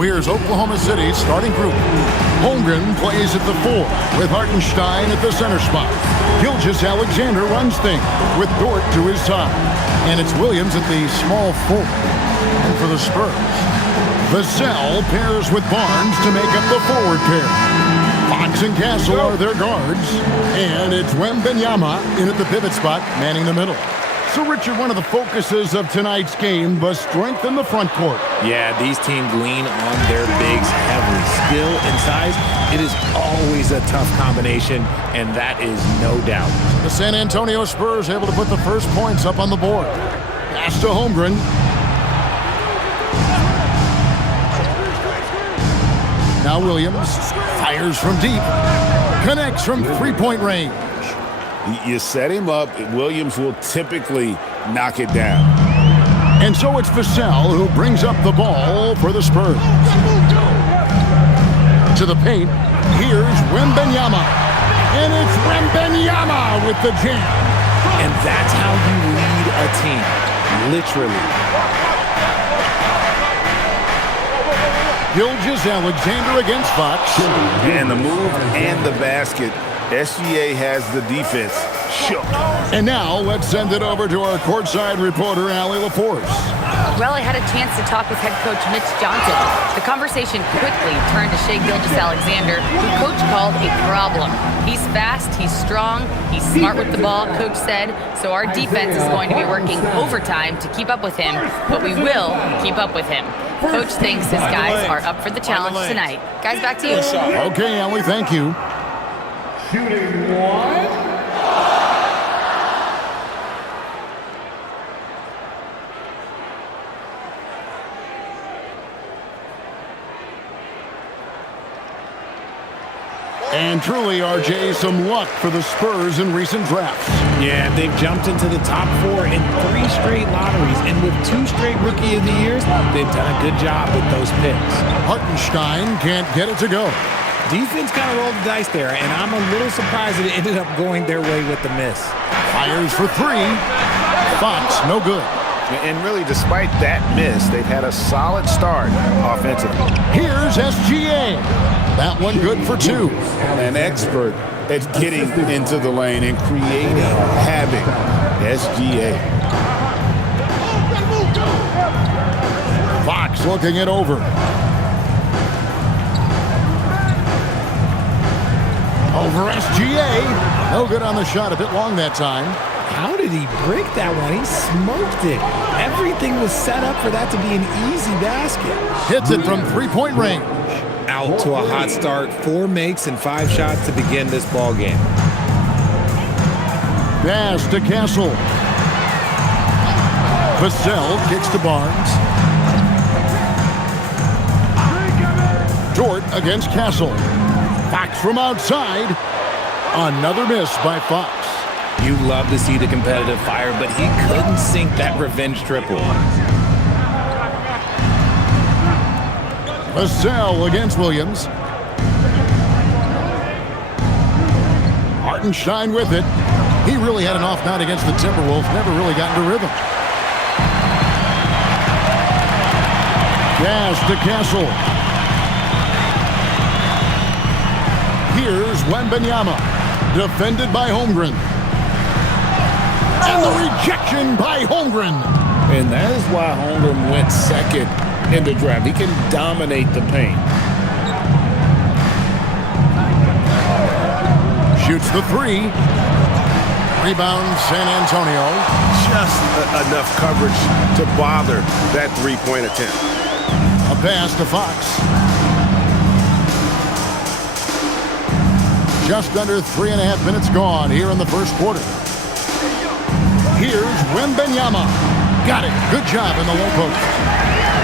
So here's Oklahoma City's starting group. Holmgren plays at the 4 with Hartenstein at the center spot. Gilgeous-Alexander runs things with Dort to his side. And it's Williams at the small 4. And for the Spurs, Vassell pairs with Barnes to make up the forward pair. Fox and Castle are their guards. And it's Wembanyama in at the pivot spot, manning the middle. So, Richard, one of the focuses of tonight's game was strength in the front court. Yeah, these teams lean on their bigs heavily. Skill and size, it is always a tough combination, and that is no doubt. The San Antonio Spurs able to put the first points up on the board. Pass to Holmgren. Now Williams fires from deep. Connects from three-point range. You set him up, Williams will typically knock it down. And so it's Vassell who brings up the ball for the Spurs. To the paint, here's Wembanyama. And it's Wembanyama with the jam. And that's how you lead a team, literally. Gilgeous-Alexander against Fox. And the move and the basket. SGA has the defense shook. And now let's send it over to our courtside reporter, Allie LaForce. Well, I had a chance to talk with head coach Mitch Johnson. The conversation quickly turned to Shai Gilgeous-Alexander, who coach called a problem. He's fast, he's strong, he's smart with the ball, coach said. So our defense is going to be working overtime to keep up with him, but we will keep up with him. Coach thinks his guys are up for the challenge tonight. Guys, back to you. Okay, Allie, thank you. Shooting one. And truly, RJ, some luck for the Spurs in recent drafts. Yeah, they've jumped into the top 4 in 3 straight lotteries, and with 2 straight Rookie of the Years, they've done a good job with those picks. Hartenstein can't get it to go. Defense kind of rolled the dice there, and I'm a little surprised that it ended up going their way with the miss. Fires for 3. Fox, no good. And really, despite that miss, they've had a solid start offensively. Here's SGA. That one good for 2. An expert at getting into the lane and creating havoc. SGA. Fox looking it over. Over SGA. No good on the shot. A bit long that time. How did he break that one? He smoked it. Everything was set up for that to be an easy basket. Hits it from three-point range. Out to a hot start. 4 makes and 5 shots to begin this ball game. Pass to Castle. Vassell kicks to Barnes. Dort against Castle. Fox from outside. Another miss by Fox. You love to see the competitive fire, but he couldn't sink that revenge triple. Vassell against Williams. Hartenstein with it. He really had an off night against the Timberwolves. Never really got into rhythm. Pass to Castle. Here's Wembanyama. Defended by Holmgren. And the rejection by Holmgren. And that is why Holmgren went second in the draft. He can dominate the paint. Shoots the 3. Rebound San Antonio. Just enough coverage to bother that three-point attempt. A pass to Fox. Just under 3.5 minutes gone here in the first quarter. Here's Wembanyama. Got it. Good job in the low post.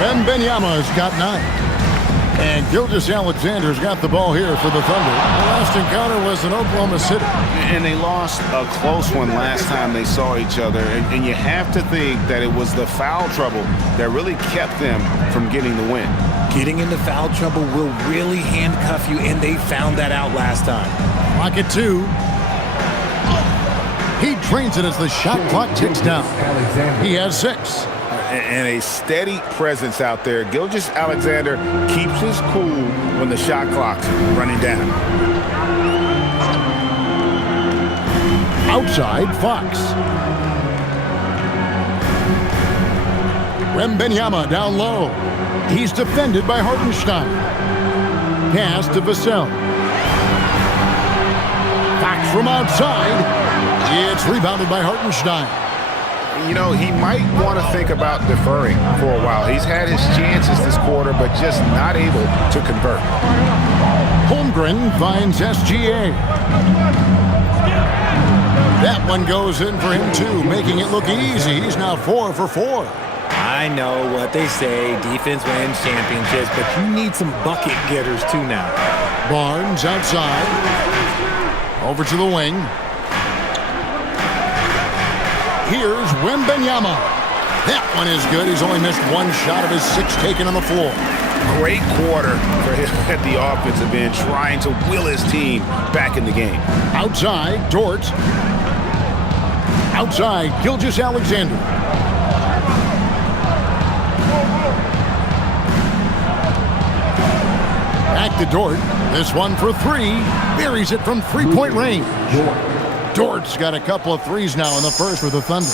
Wembanyama's got 9. And Gilgeous-Alexander's got the ball here for the Thunder. The last encounter was in Oklahoma City. And they lost a close one last time they saw each other. And you have to think that it was the foul trouble that really kept them from getting the win. Getting into foul trouble will really handcuff you, and they found that out last time. Clock at 2. He drains it as the shot clock ticks down. He has 6. and a steady presence out there. Gilgeous-Alexander keeps his cool when the shot clock's running down. Outside, Fox. Wembanyama down low. He's defended by Hartenstein. Pass to Vassell. Fox from outside. It's rebounded by Hartenstein. You know, he might want to think about deferring for a while. He's had his chances this quarter, but just not able to convert. Holmgren finds SGA. That one goes in for him, too, making it look easy. He's now 4 for 4. I know what they say, defense wins championships, but you need some bucket getters, too, now. Barnes outside. Over to the wing. Here's Wembanyama. That one is good. He's only missed one shot of his 6 taken on the floor. Great quarter for him at the offensive end, trying to will his team back in the game. Outside, Dort. Outside, Gilgeous-Alexander. Back to Dort. This one for 3. Buries it from 3-point range. Dort's got a couple of threes now in the first for the Thunder.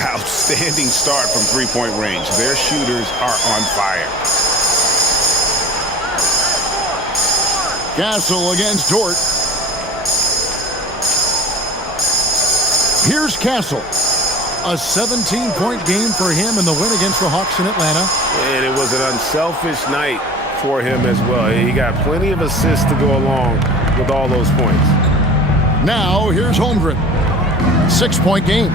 Outstanding start from 3-point range. Their shooters are on fire. Castle against Dort. Here's Castle. A 17-point game for him in the win against the Hawks in Atlanta. And it was an unselfish night for him as well. He got plenty of assists to go along with all those points. Now, here's Holmgren. 6-point game.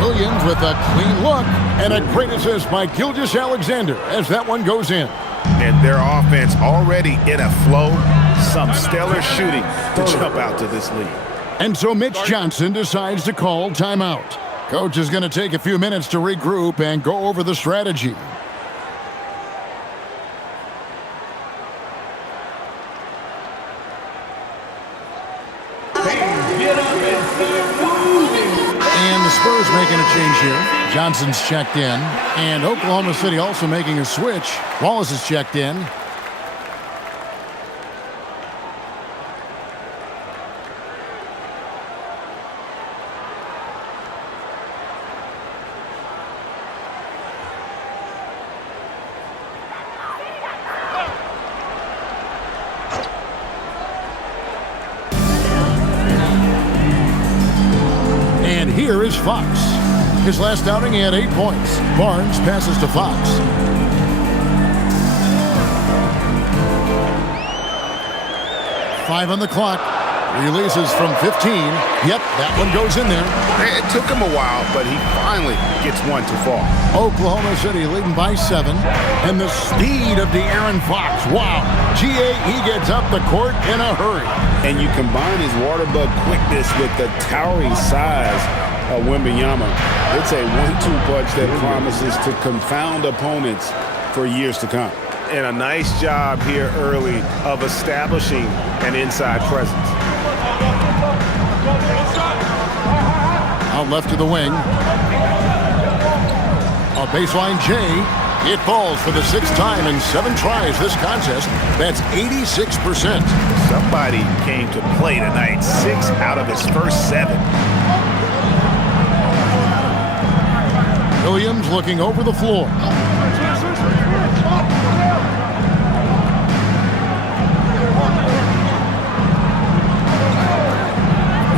Williams with a clean look and a great assist by Gilgeous-Alexander as that one goes in. And their offense already in a flow. Some stellar shooting to jump out to this lead. And so Mitch Johnson decides to call timeout. Coach is going to take a few minutes to regroup and go over the strategy. And the Spurs making a change here. Johnson's checked in. And Oklahoma City also making a switch. Wallace is checked in. Here is Fox. His last outing, he had 8 points. Barnes passes to Fox. Five on the clock. Releases from 15. Yep, that one goes in there. It took him a while, but he finally gets one to fall. Oklahoma City leading by 7. And the speed of De'Aaron Fox. Wow. He gets up the court in a hurry. And you combine his water bug quickness with the towering size of Wembanyama. It's a 1-2 punch that promises to confound opponents for years to come. And a nice job here early of establishing an inside presence. Out left to the wing. A baseline J. It falls for the 6th time in 7 tries this contest. That's 86%. Somebody came to play tonight. 6 out of his first 7. Williams looking over the floor.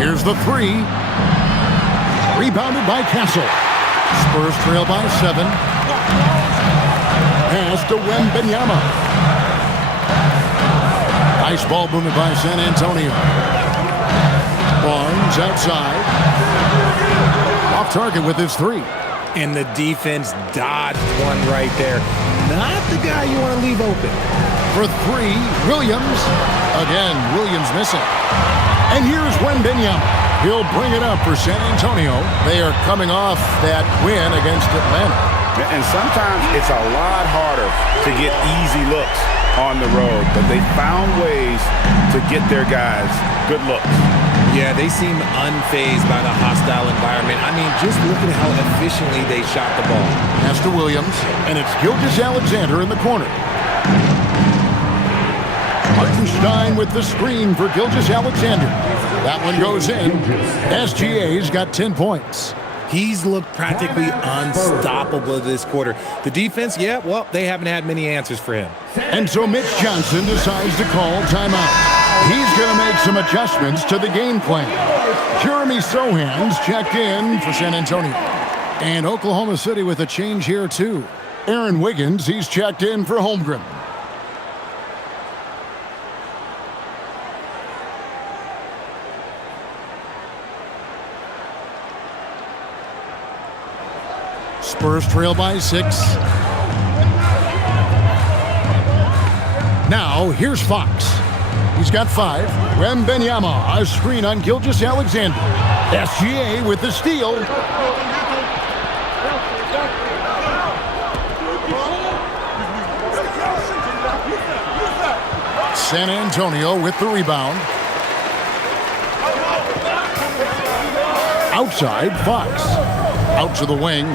Here's the 3. Rebounded by Castle. Spurs trail by 7. Pass to Wembanyama. Nice ball movement by San Antonio. Barnes outside. Off target with his 3. And the defense dodged one right there. Not the guy you want to leave open. For 3, Williams. Again, Williams missing. And here's Wembanyama. He'll bring it up for San Antonio. They are coming off that win against Atlanta. And sometimes it's a lot harder to get easy looks on the road, but they found ways to get their guys good looks. Yeah, they seem unfazed by the hostile environment. I mean, just look at how efficiently they shot the ball. Pass to Williams, and it's Gilgeous-Alexander in the corner. Hartenstein with the screen for Gilgeous-Alexander. That one goes in. SGA's got 10 points. He's looked practically unstoppable this quarter. The defense, yeah, well, they haven't had many answers for him. And so Mitch Johnson decides to call timeout. He's going to make some adjustments to the game plan. Jeremy Sohan's checked in for San Antonio. And Oklahoma City with a change here, too. Aaron Wiggins, he's checked in for Holmgren. Spurs trail by 6. Now, here's Fox. He's got 5. Wembanyama, a screen on Gilgeous-Alexander. SGA with the steal. San Antonio with the rebound. Outside, Fox. Out to the wing.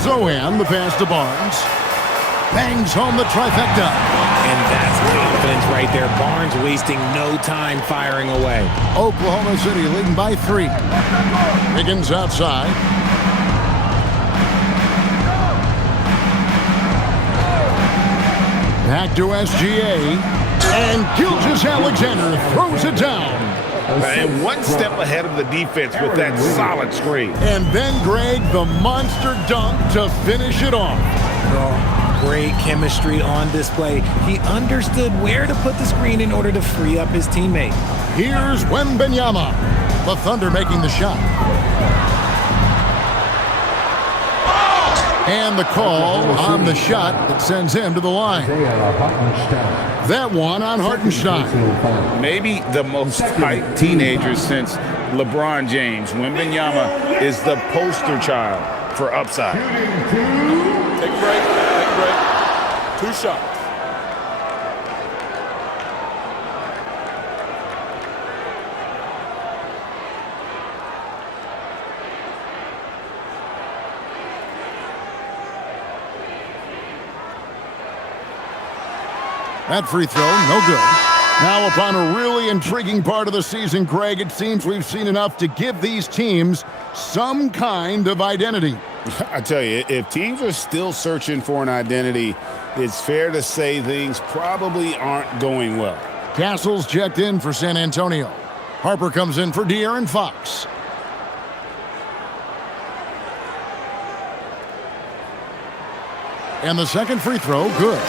Zohan, the pass to Barnes. Bangs home the trifecta. And that's confidence right there. Barnes wasting no time firing away. Oklahoma City leading by 3. Wiggins outside. Back to SGA. And Gilgeous-Alexander throws it down. And one step ahead of the defense with that solid screen. And then, Greg, the monster dunk to finish it off. Oh, great chemistry on display. He understood where to put the screen in order to free up his teammate. Here's Wembanyama. The Thunder making the shot. And the call on the shot that sends him to the line. That one on Hartenstein. Maybe the most hyped teenager since LeBron James. Wembanyama is the poster child for upside. Take a break. Take a break. 2 shots. That free throw, no good. Now upon a really intriguing part of the season, Greg, it seems we've seen enough to give these teams some kind of identity. I tell you, if teams are still searching for an identity, it's fair to say things probably aren't going well. Castle's checked in for San Antonio. Harper comes in for De'Aaron Fox. And the second free throw, good.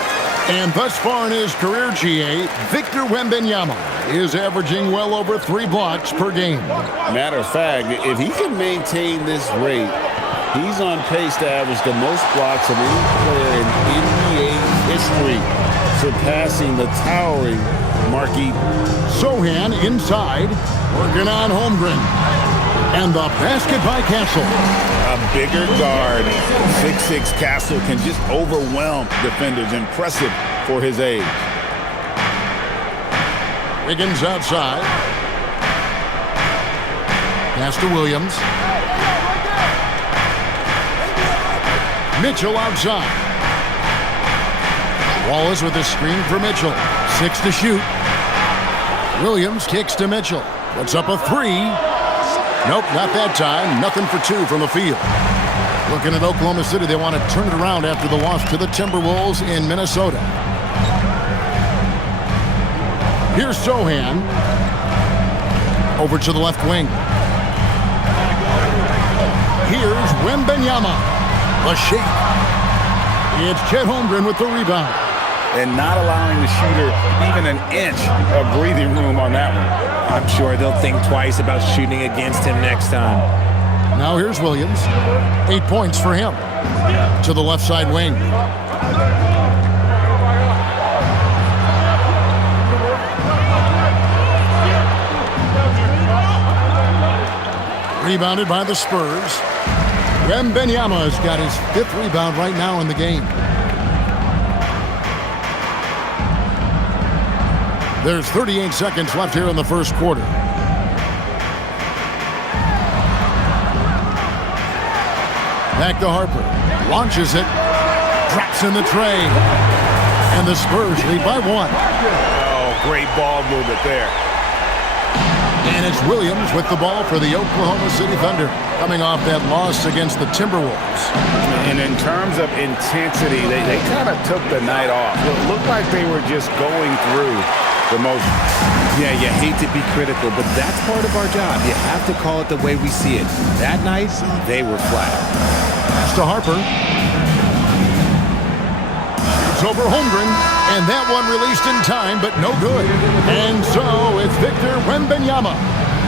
And thus far in his career, GA, Victor Wembanyama is averaging well over 3 blocks per game. Matter of fact, if he can maintain this rate, he's on pace to average the most blocks of any player in NBA history, surpassing the towering Marquis. Sohan inside, working on Holmgren. And the basket by Castle. A bigger guard, 6'6" Castle can just overwhelm defenders. Impressive for his age. Wiggins outside. Pass to Williams. Mitchell outside. Wallace with a screen for Mitchell. 6 to shoot. Williams kicks to Mitchell. Puts up a 3. Nope, not that time. Nothing for 2 from the field. Looking at Oklahoma City, they want to turn it around after the loss to the Timberwolves in Minnesota. Here's Sohan. Over to the left wing. Here's Wembanyama. The shake. It's Chet Holmgren with the rebound. And not allowing the shooter even an inch of breathing room on that one. I'm sure they'll think twice about shooting against him next time. Now here's Williams. 8 points for him. To the left side wing. Rebounded by the Spurs. Wembanyama has got his 5th rebound right now in the game. There's 38 seconds left here in the first quarter. Back to Harper. Launches it. Drops in the tray. And the Spurs lead by 1. Oh, great ball movement there. And it's Williams with the ball for the Oklahoma City Thunder, coming off that loss against the Timberwolves. And in terms of intensity, they kind of took the night off. It looked like they were just going through the motions. Yeah, you hate to be critical, but that's part of our job. You have to call it the way we see it. That night, they were flat. Pass to Harper. It's over Holmgren, and that one released in time, but no good. And so it's Victor Wembanyama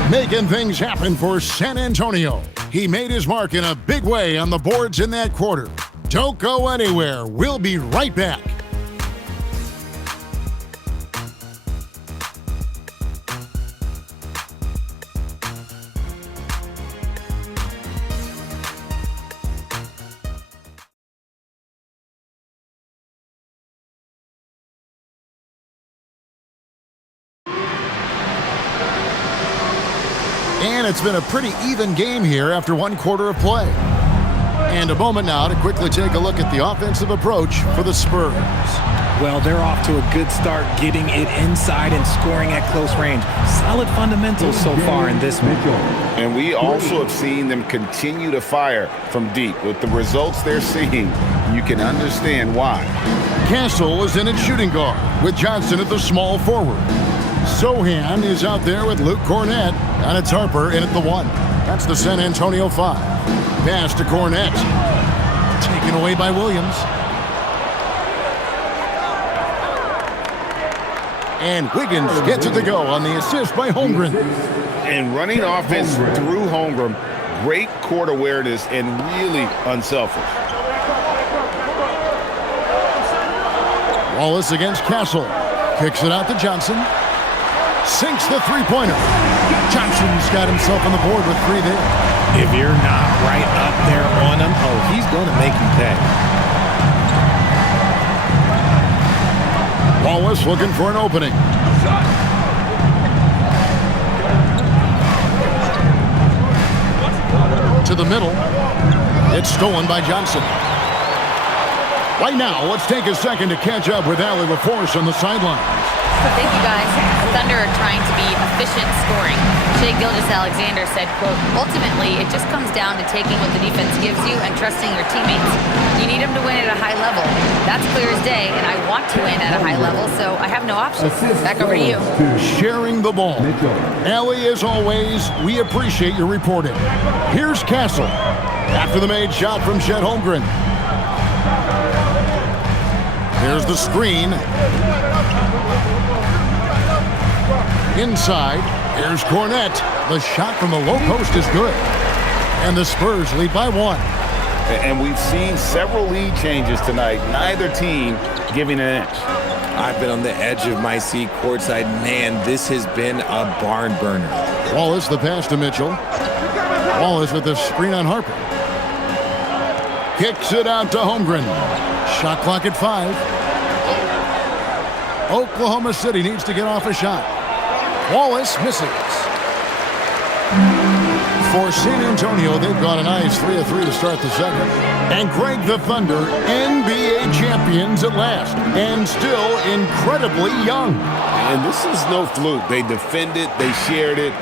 making things happen for San Antonio. He made his mark in a big way on the boards in that quarter. Don't go anywhere. We'll be right back. And it's been a pretty even game here after one quarter of play. And a moment now to quickly take a look at the offensive approach for the Spurs. Well, they're off to a good start getting it inside and scoring at close range. Solid fundamentals so far in this one. And we also have seen them continue to fire from deep. With the results they're seeing, you can understand why. Castle is in at shooting guard with Johnson at the small forward. Sohan is out there with Luke Cornett, and it's Harper in at the 1. That's the San Antonio 5. Pass to Cornett. Taken away by Williams. And Wiggins gets it to go on the assist by Holmgren. And running offense through Holmgren, great court awareness and really unselfish. Wallace against Castle. Kicks it out to Johnson. Sinks the three-pointer. Johnson's got himself on the board with 3 there. If you're not right up there on him, oh, he's going to make you pay. Wallace looking for an opening. To the middle. It's stolen by Johnson. Right now, let's take a second to catch up with Allie LaForce on the sidelines. Thank you, guys. The Thunder are trying to be efficient scoring. Shai Gilgeous-Alexander said, quote, ultimately, it just comes down to taking what the defense gives you and trusting your teammates. You need them to win at a high level. That's clear as day, and I want to win at a high level, so I have no options. Back over to you. Sharing the ball. Allie, as always, we appreciate your reporting. Here's Castle after the made shot from Chet Holmgren. There's the screen. Inside, here's Cornett. The shot from the low post is good. And the Spurs lead by 1. And we've seen several lead changes tonight. Neither team giving an inch. I've been on the edge of my seat courtside. Man, this has been a barn burner. Wallace, the pass to Mitchell. Wallace with the screen on Harper. Kicks it out to Holmgren. Shot clock at 5. Oklahoma City needs to get off a shot. Wallace misses. For San Antonio, they've got a nice 3 of 3 to start the second. And Greg, the Thunder, NBA champions at last, and still incredibly young. And this is no fluke. They defended, they shared it,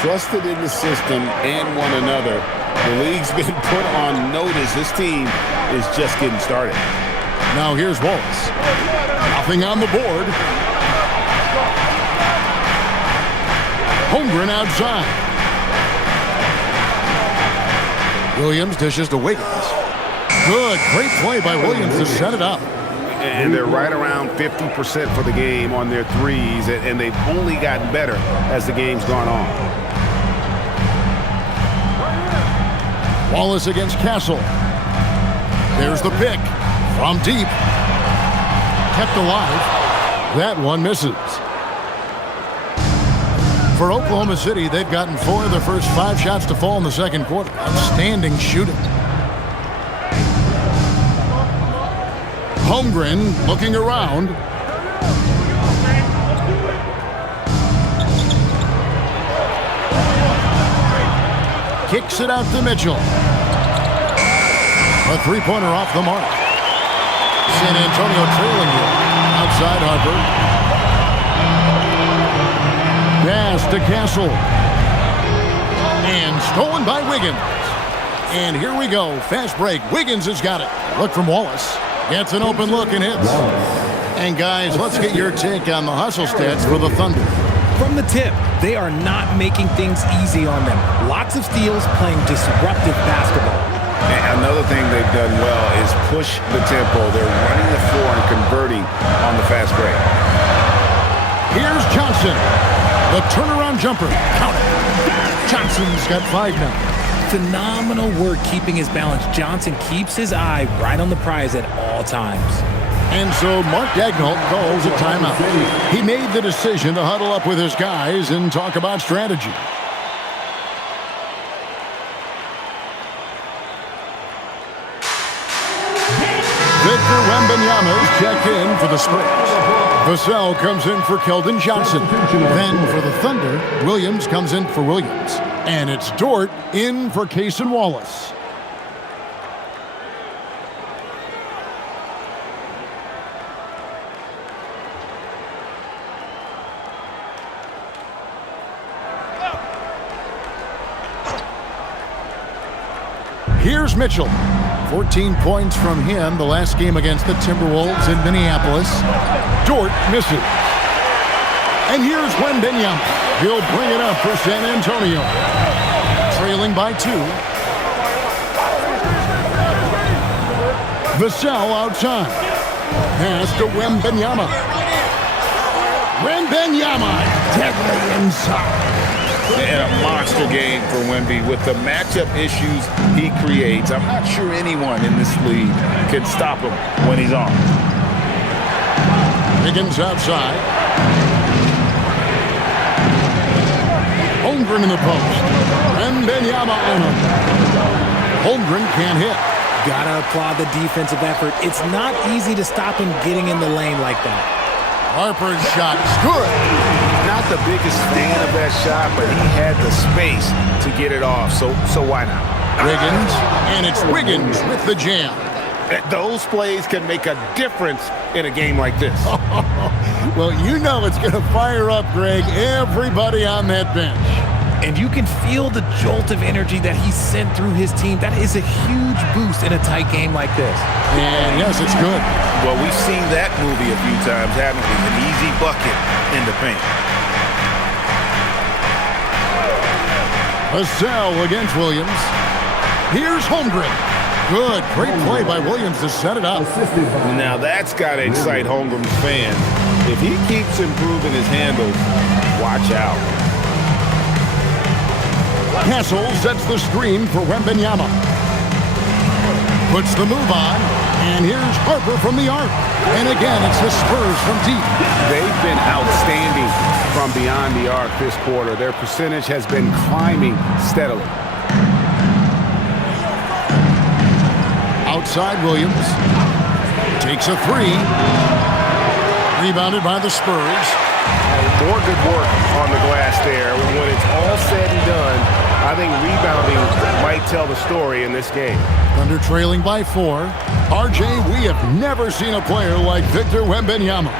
trusted in the system and one another. The league's been put on notice. This team is just getting started. Now here's Wallace. Nothing on the board. Holmgren outside. Williams dishes to Wiggins. Good, great play by Williams to set it up. And they're right around 50% for the game on their threes, and they've only gotten better as the game's gone on. Wallace against Castle. There's the pick from deep. Kept alive. That one misses. For Oklahoma City, they've gotten 4 of their first 5 shots to fall in the second quarter. Outstanding shooting. Holmgren looking around. Kicks it out to Mitchell. A three-pointer off the mark. San Antonio trailing here. Outside Harper. Pass to Castle. And stolen by Wiggins. And here we go. Fast break. Wiggins has got it. Look from Wallace. Gets an open look and hits. And guys, let's get your take on the hustle stats for the Thunder. From the tip, they are not making things easy on them. Lots of steals, playing disruptive basketball. And another thing they've done well is push the tempo. They're running the floor and converting on the fast break. Here's Johnson. The turnaround jumper. Count it. Johnson's got 5 now. Phenomenal work keeping his balance. Johnson keeps his eye right on the prize at all times. And so Mark Daigneault calls a timeout. He made the decision to huddle up with his guys and talk about strategy. Victor Wembanyama's checked in for the Spurs. Vassell comes in for Keldon Johnson. Then for the Thunder, Williams comes in for Williams. And it's Dort in for Cason Wallace. Here's Mitchell. 14 points from him the last game against the Timberwolves in Minneapolis. Dort misses. And here's Wembanyama. He'll bring it up for San Antonio. Trailing by 2. Vassell outside. Pass to Wembanyama. Wembanyama deadly inside. And a monster game for Wemby with the matchup issues he creates. I'm not sure anyone in this league can stop him when he's on. Higgins outside. Holmgren in the post. Wembanyama on him. Holmgren can't hit. Gotta applaud the defensive effort. It's not easy to stop him getting in the lane like that. Harper's shot is good. Not the biggest fan of that shot, but he had the space to get it off, so why not? Wiggins, and it's Wiggins with the jam. Those plays can make a difference in a game like this. Well, you know it's going to fire up, Greg, everybody on that bench. And you can feel the jolt of energy that he sent through his team. That is a huge boost in a tight game like this. And yes, it's good. Well, we've seen that movie a few times, haven't we? An easy bucket in the paint. Vassell against Williams. Here's Holmgren. Good, great play by Williams to set it up. Now that's got to excite Holmgren's fans. If he keeps improving his handles, watch out. Castle sets the screen for Wembanyama. Puts the move on, and here's Harper from the arc. And again, it's the Spurs from deep. They've been outstanding from beyond the arc this quarter. Their percentage has been climbing steadily. Outside Williams. Takes a 3. Rebounded by the Spurs. More good work on the glass there. When it's all said and done, I think rebounding might tell the story in this game. Thunder trailing by 4. RJ, we have never seen a player like Victor Wembanyama.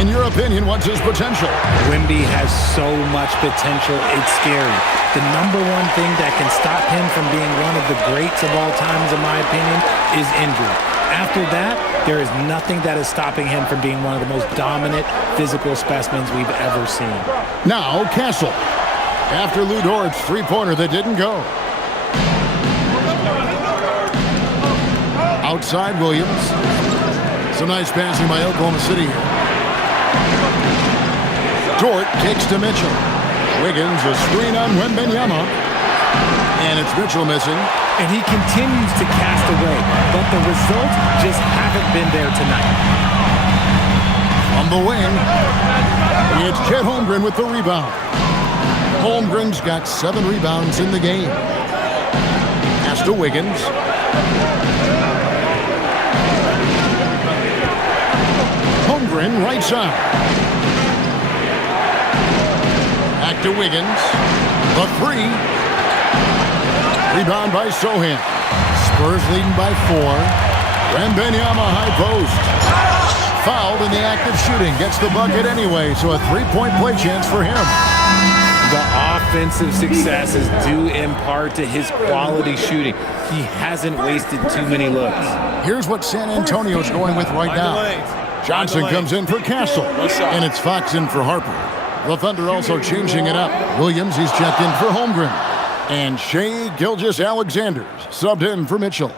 In your opinion, what's his potential? Wemby has so much potential, it's scary. The number one thing that can stop him from being one of the greats of all times, in my opinion, is injury. After that, there is nothing that is stopping him from being one of the most dominant physical specimens we've ever seen. Now, Castle. After Lou Dort's three-pointer that didn't go. Outside Williams. Some nice passing by Oklahoma City here. Dort kicks to Mitchell. Wiggins, a screen on Wembanyama. And it's Mitchell missing. And he continues to cast away, but the results just haven't been there tonight. On the wing, it's Chet Holmgren with the rebound. Holmgren's got 7 rebounds in the game. Pass to Wiggins. Holmgren right side. Back to Wiggins. The 3. Rebound by Sohan. Spurs leading by 4. Wembanyama high post. Fouled in the act of shooting. Gets the bucket anyway, so a 3-point play chance for him. The offensive success is due in part to his quality shooting. He hasn't wasted too many looks. Here's what San Antonio's going with right now. Johnson comes in for Castle, and it's Fox in for Harper. The Thunder also changing it up. Williams, he's checked in for Holmgren. And Shai Gilgeous-Alexander subbed in for Mitchell.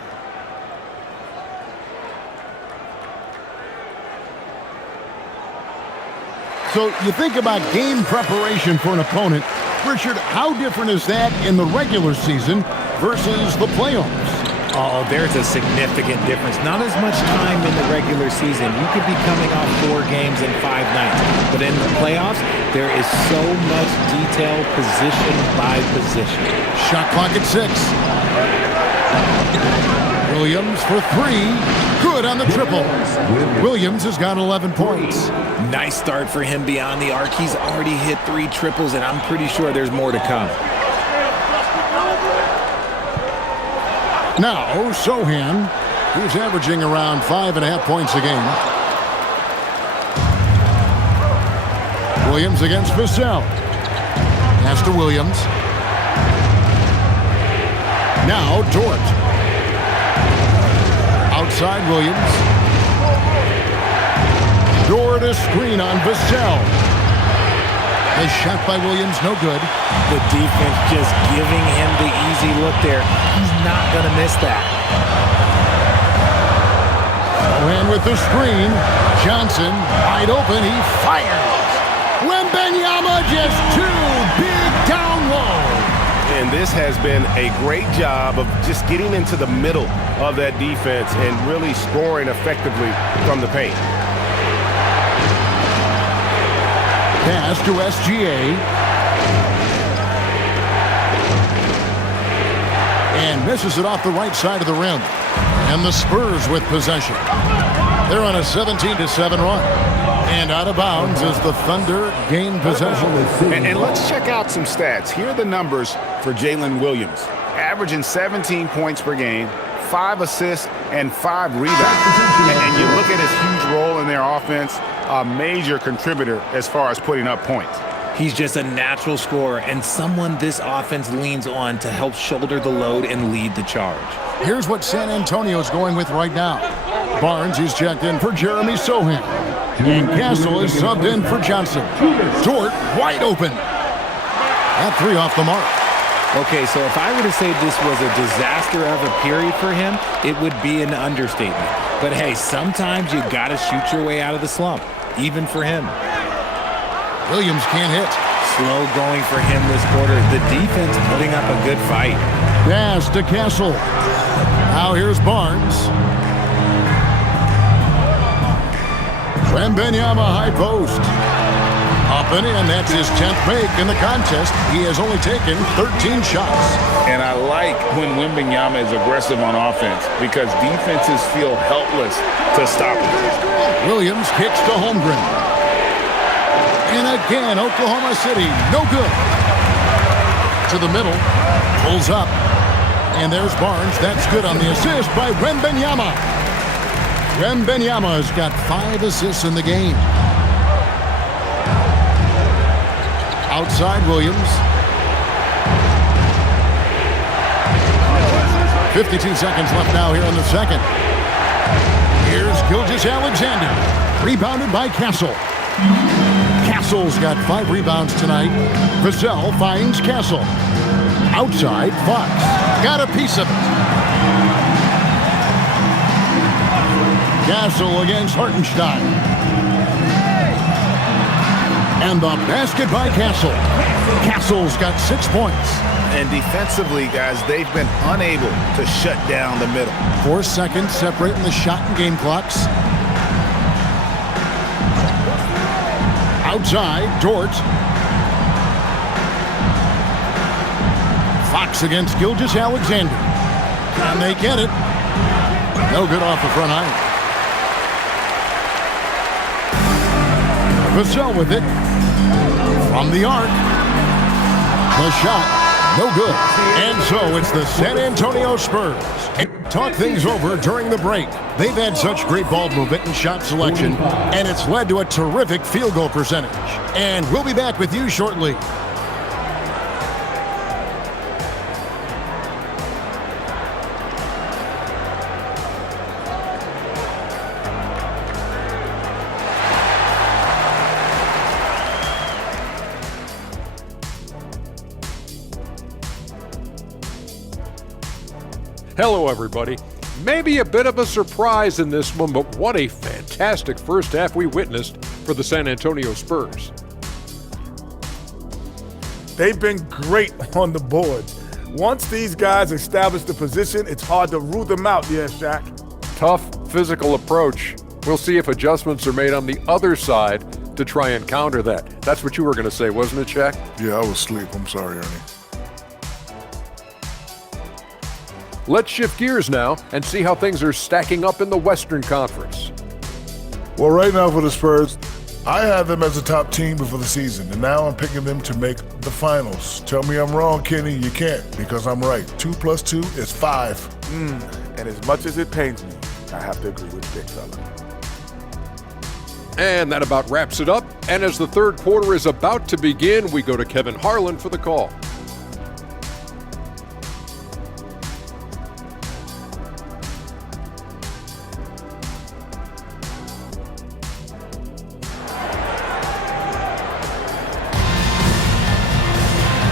So you think about game preparation for an opponent. Richard, how different is that in the regular season versus the playoffs? Oh, there's a significant difference. Not as much time in the regular season. You could be coming off 4 games in 5 nights. But in the playoffs, there is so much detail position by position. Shot clock at 6. Williams for 3. Good on the triple. Williams has got 11 points. Nice start for him beyond the arc. He's already hit 3 triples, and I'm pretty sure there's more to come. Now, Sohan, who's averaging around 5.5 points a game. Williams against Vassell. Pass to Williams. Now, Dort. Outside Williams. Dort a screen on Vassell. A shot by Williams, no good. The defense just giving him the easy look there. He's not going to miss that. And with the screen, Johnson wide open, he fires. Wembanyama just 2 big down low. And this has been a great job of just getting into the middle of that defense and really scoring effectively from the paint. Pass to SGA. And misses it off the right side of the rim. And the Spurs with possession. They're on a 17-7 run. And out of bounds as the Thunder gain possession. And let's check out some stats. Here are the numbers for Jalen Williams. Averaging 17 points per game, 5 assists, and 5 rebounds. And you look at his huge role in their offense, a major contributor as far as putting up points. He's just a natural scorer and someone this offense leans on to help shoulder the load and lead the charge. Here's what San Antonio's going with right now. Barnes is checked in for Jeremy Sohan. And Castle is subbed in for Johnson. Dort wide open. That 3 off the mark. Okay, so if I were to say this was a disaster of a period for him, it would be an understatement. But hey, sometimes you got to shoot your way out of the slump, even for him. Williams can't hit. Slow going for him this quarter. The defense putting up a good fight. Pass to Castle. Now here's Barnes. Wembanyama high post. Up and in. That's his 10th make in the contest. He has only taken 13 shots. And I like when Wembanyama is aggressive on offense because defenses feel helpless to stop him. Williams kicks to Holmgren. And again, Oklahoma City, no good. To the middle, pulls up. And there's Barnes. That's good on the assist by Wembanyama. Wembanyama has got 5 assists in the game. Outside Williams. 52 seconds left now here in the second. Here's Gilgeous-Alexander. Rebounded by Castle. Castle's got 5 rebounds tonight. Vassell finds Castle. Outside, Fox. Got a piece of it. Castle against Hartenstein. And the basket by Castle. Castle's got 6 points. And defensively, guys, they've been unable to shut down the middle. 4 seconds separating the shot and game clocks. Outside, Dort. Fox against Gilgeous-Alexander. And they get it. No good off the front iron. Vassell with it. From the arc. The shot. No good. And so it's the San Antonio Spurs. Talk things over during the break. They've had such great ball movement and shot selection, and it's led to a terrific field goal percentage. And we'll be back with you shortly. Hello, everybody. Maybe a bit of a surprise in this one, but what a fantastic first half we witnessed for the San Antonio Spurs. They've been great on the boards. Once these guys establish the position, it's hard to rule them out, Shaq. Tough physical approach. We'll see if adjustments are made on the other side to try and counter that. That's what you were going to say, wasn't it, Shaq? Yeah, I was asleep. I'm sorry, Ernie. Let's shift gears now and see how things are stacking up in the Western Conference. Well, right now for the Spurs, I had them as a top team before the season, and now I'm picking them to make the finals. Tell me I'm wrong, Kenny. You can't, because I'm right. 2 + 2 is 5. And as much as it pains me, I have to agree with Big Fella. And that about wraps it up. And as the third quarter is about to begin, we go to Kevin Harlan for the call.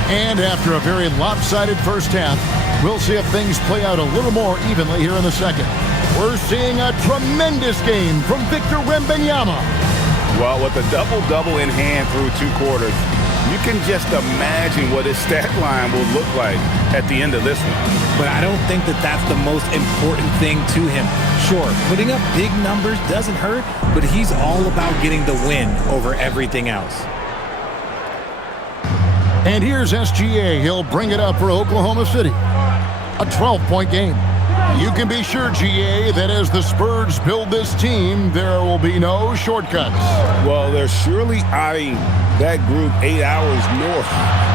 And after a very lopsided first half, we'll see if things play out a little more evenly here in the second. We're seeing a tremendous game from Victor Wembanyama. Well, with a double-double in hand through 2 quarters, you can just imagine what his stat line will look like at the end of this one. But I don't think that that's the most important thing to him. Sure, putting up big numbers doesn't hurt, but he's all about getting the win over everything else. And here's SGA. He'll bring it up for Oklahoma City. A 12-point game. You can be sure, GA, that as the Spurs build this team, there will be no shortcuts. Well, they're surely eyeing that group 8 hours north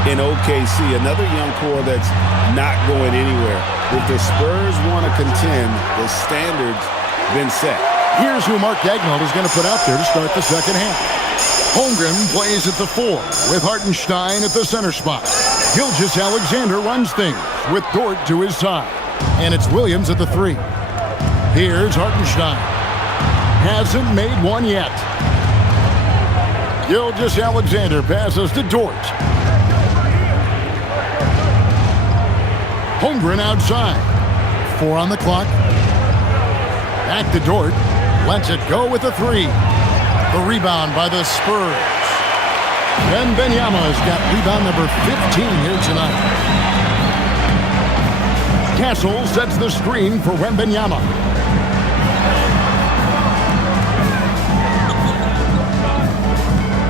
in OKC. Another young core that's not going anywhere. If the Spurs want to contend, the standard's been set. Here's who Mark Dagnall is going to put out there to start the second half. Holmgren plays at the 4 with Hartenstein at the center spot. Gilgeous-Alexander runs things with Dort to his side. And it's Williams at the 3. Here's Hartenstein. Hasn't made one yet. Gilgeous-Alexander passes to Dort. Holmgren outside. 4 on the clock. Back to Dort. Lets it go with the 3. The rebound by the Spurs. Wembanyama's got rebound number 15 here tonight. Castle sets the screen for Wembanyama.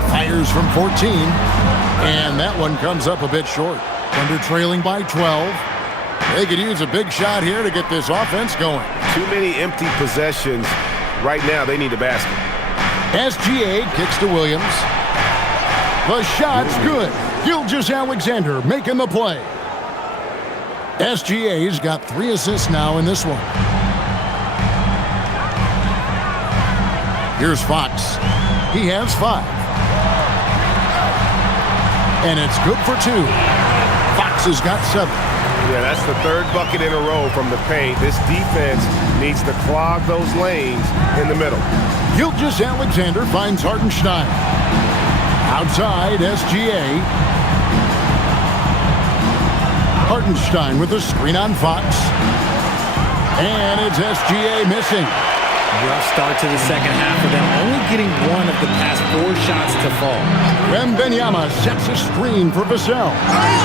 Fires from 14. And that one comes up a bit short. Thunder trailing by 12. They could use a big shot here to get this offense going. Too many empty possessions. Right now, they need a basket. SGA kicks to Williams. The shot's good. Gilgeous-Alexander making the play. SGA's got 3 assists now in this one. Here's Fox. He has 5. And it's good for 2. Fox has got 7. Yeah, that's the 3rd bucket in a row from the paint. This defense needs to clog those lanes in the middle. Gilgeous-Alexander finds Hartenstein. Outside, SGA. Hartenstein with a screen on Fox. And it's SGA missing. Rough start to the second half for them, only getting one of the past 4 shots to fall. Wembanyama sets a screen for Vassell.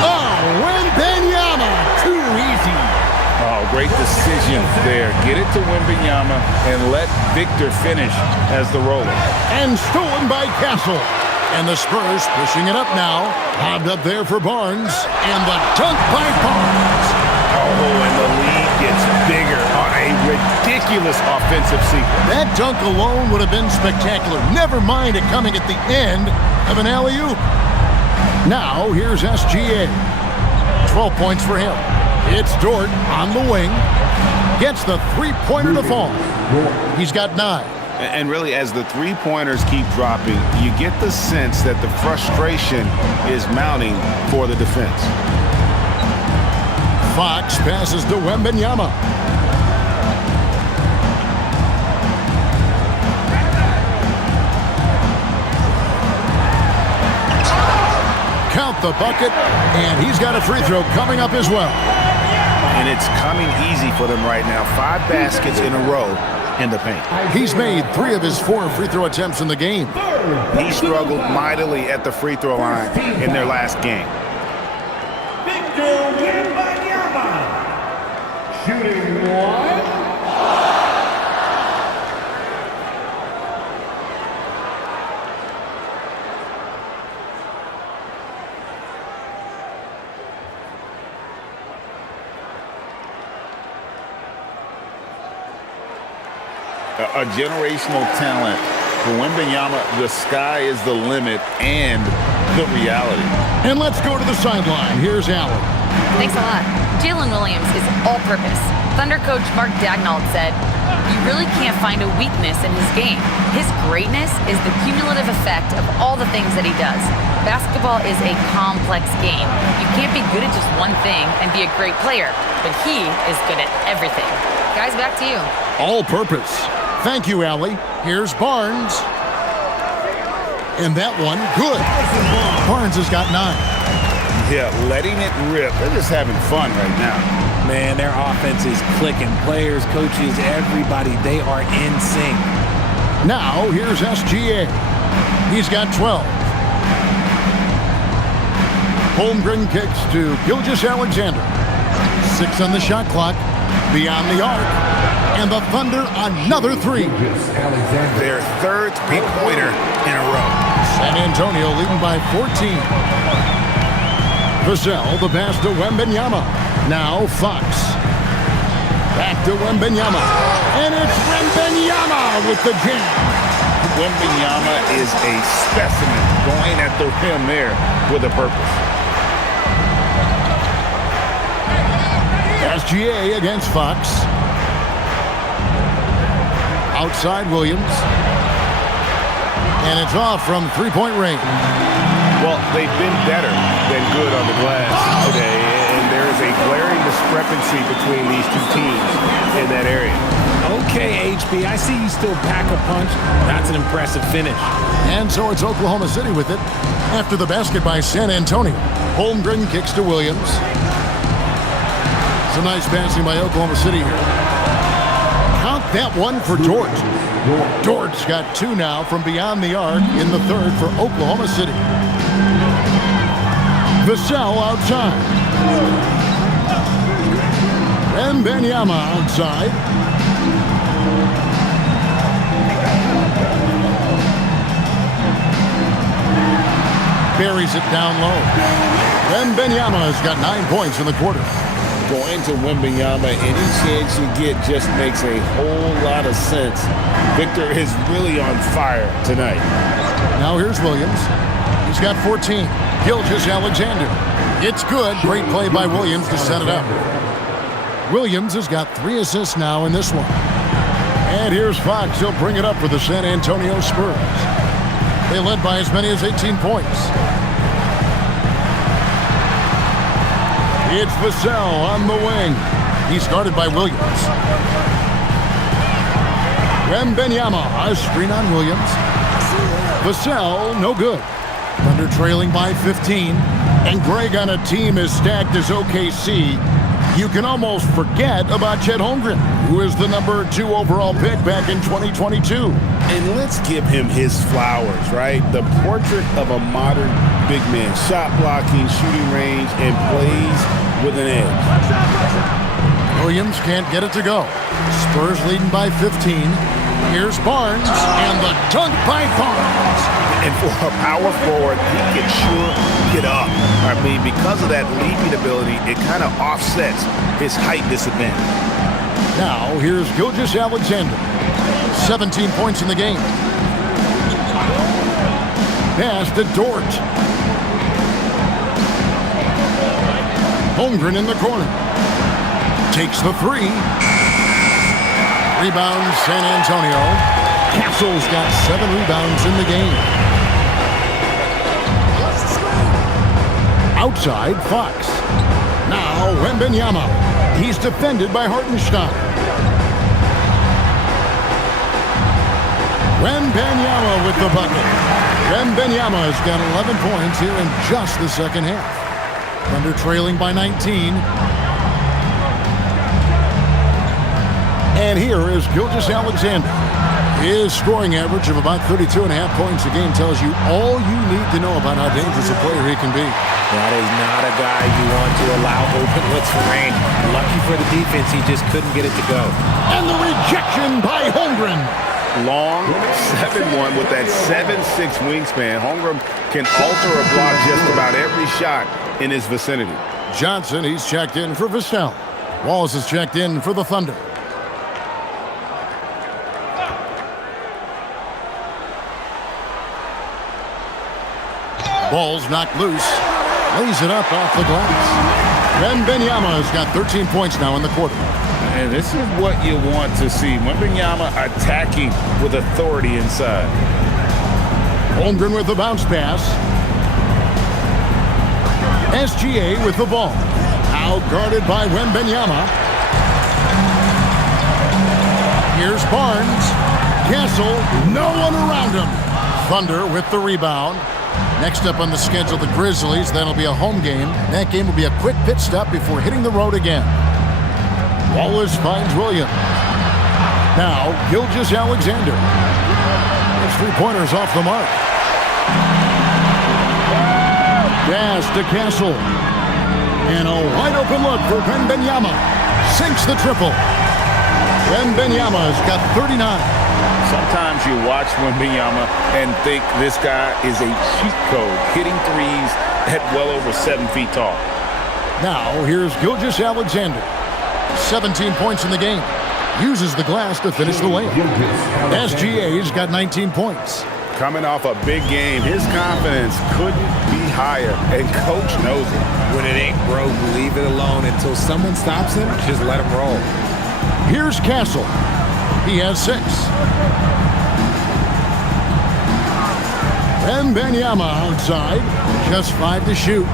Oh, Wembanyama! Too easy. Oh, great decision there. Get it to Wembanyama and let Victor finish as the roller. And stolen by Castle. And the Spurs pushing it up now. Lobbed up there for Barnes. And the dunk by Barnes. Oh, and the lead gets bigger on a ridiculous offensive sequence. That dunk alone would have been spectacular. Never mind it coming at the end of an alley-oop. Now, here's SGA. 12 points for him. It's Dort on the wing. Gets the three-pointer to fall. He's got 9. And really, as the three-pointers keep dropping, you get the sense that the frustration is mounting for the defense. Fox passes to Wembanyama. Count the bucket, and he's got a free throw coming up as well. And it's coming easy for them right now. 5 baskets in a row in the paint. He's made 3 of his 4 free throw attempts in the game. He struggled mightily at the free throw line in their last game. Shooting 1. A generational talent. For Wembanyama, the sky is the limit and the reality. And let's go to the sideline. Here's Allen. Thanks a lot. Jalen Williams is all-purpose. Thunder coach Mark Daigneault said, "You really can't find a weakness in his game. His greatness is the cumulative effect of all the things that he does. Basketball is a complex game. You can't be good at just one thing and be a great player, but he is good at everything." Guys, back to you. All-purpose. Thank you, Allie. Here's Barnes. And that one, good. Barnes has got 9. Yeah, letting it rip. They're just having fun right now. Man, their offense is clicking. Players, coaches, everybody, they are in sync. Now, here's SGA. He's got 12. Holmgren kicks to Gilgeous-Alexander. 6 on the shot clock. Beyond the arc. And the Thunder another 3. Their 3rd three-pointer in a row. San Antonio leading by 14. Vassell, the pass to Wembanyama. Now Fox. Back to Wembanyama. And it's Wembanyama with the jam. Wembanyama is a specimen going at the rim there with a purpose. SGA against Fox. Outside Williams. And it's off from three-point range. Well, they've been better than good on the glass today, and there is a glaring discrepancy between these two teams in that area. Okay, HB, I see you still pack a punch. That's an impressive finish. And so it's Oklahoma City with it. After the basket by San Antonio. Holmgren kicks to Williams. It's a nice passing by Oklahoma City here. Count that one for Dort. Dort's got 2 now from beyond the arc in the 3rd for Oklahoma City. Vassell outside. Wembanyama outside. Buries it down low. Wembanyama has got 9 points in the quarter. Going to Wembanyama, any chance you get just makes a whole lot of sense. Victor is really on fire tonight. Now here's Williams. He's got 14. Gilgeous-Alexander. It's good. Great play by Williams to set it up. Williams has got 3 assists now in this one. And here's Fox. He'll bring it up for the San Antonio Spurs. They led by as many as 18 points. It's Vassell on the wing. He's guarded by Williams. Wembanyama, a screen on Williams. Vassell, no good. Thunder trailing by 15. And Greg, on a team as stacked as OKC, you can almost forget about Chet Holmgren, who is the number 2 overall pick back in 2022. And let's give him his flowers, right? The portrait of a modern big man. Shot blocking, shooting range, and plays with an edge. Williams can't get it to go. Spurs leading by 15. Here's Barnes, and the dunk by Barnes. And for a power forward, he can sure get up. I mean, because of that leaping ability, it kind of offsets his height disadvantage. Now, here's Gilgeous-Alexander. 17 points in the game. Pass to Dort. Holmgren in the corner. Takes the three. Rebound San Antonio. Castle's got 7 rebounds in the game. Outside, Fox. Now, Wembanyama. He's defended by Hartenstein. Wembanyama with the bucket. Wembanyama's got 11 points here in just the second half. Thunder trailing by 19. And here is Gilgeous-Alexander. His scoring average of about 32.5 points a game tells you all you need to know about how dangerous a player he can be. That is not a guy you want to allow open looks for rain. Lucky for the defense, he just couldn't get it to go. And the rejection by Holmgren. Long 7'1" with that 7'6" wingspan. Holmgren can alter or block just about every shot in his vicinity. Johnson, he's checked in for Vassell. Wallace is checked in for the Thunder. Ball's knocked loose. Lays it up off the glass. Wembanyama has got 13 points now in the quarter. And this is what you want to see. Wembanyama attacking with authority inside. Holmgren with the bounce pass. SGA with the ball. Out guarded by Wembanyama. Here's Barnes. Castle. No one around him. Thunder with the rebound. Next up on the schedule, the Grizzlies. That'll be a home game. That game will be a quick pit stop before hitting the road again. Wallace finds Williams. Now, Gilgeous-Alexander. His three-pointers off the mark. Pass to Castle. And a wide-open look for Wembanyama. Sinks the triple. Wembanyama's got 39. Sometimes you watch Wembanyama and think this guy is a cheat code, hitting threes at well over 7 feet tall. Now, here's Gilgeous-Alexander. 17 points in the game. Uses the glass to finish the layup. SGA's got 19 points. Coming off a big game, his confidence couldn't be higher, and coach knows it. When it ain't broke, leave it alone until someone stops him. Just let him roll. Here's Castle. He has 6. Wembanyama outside. Just 5 to shoot.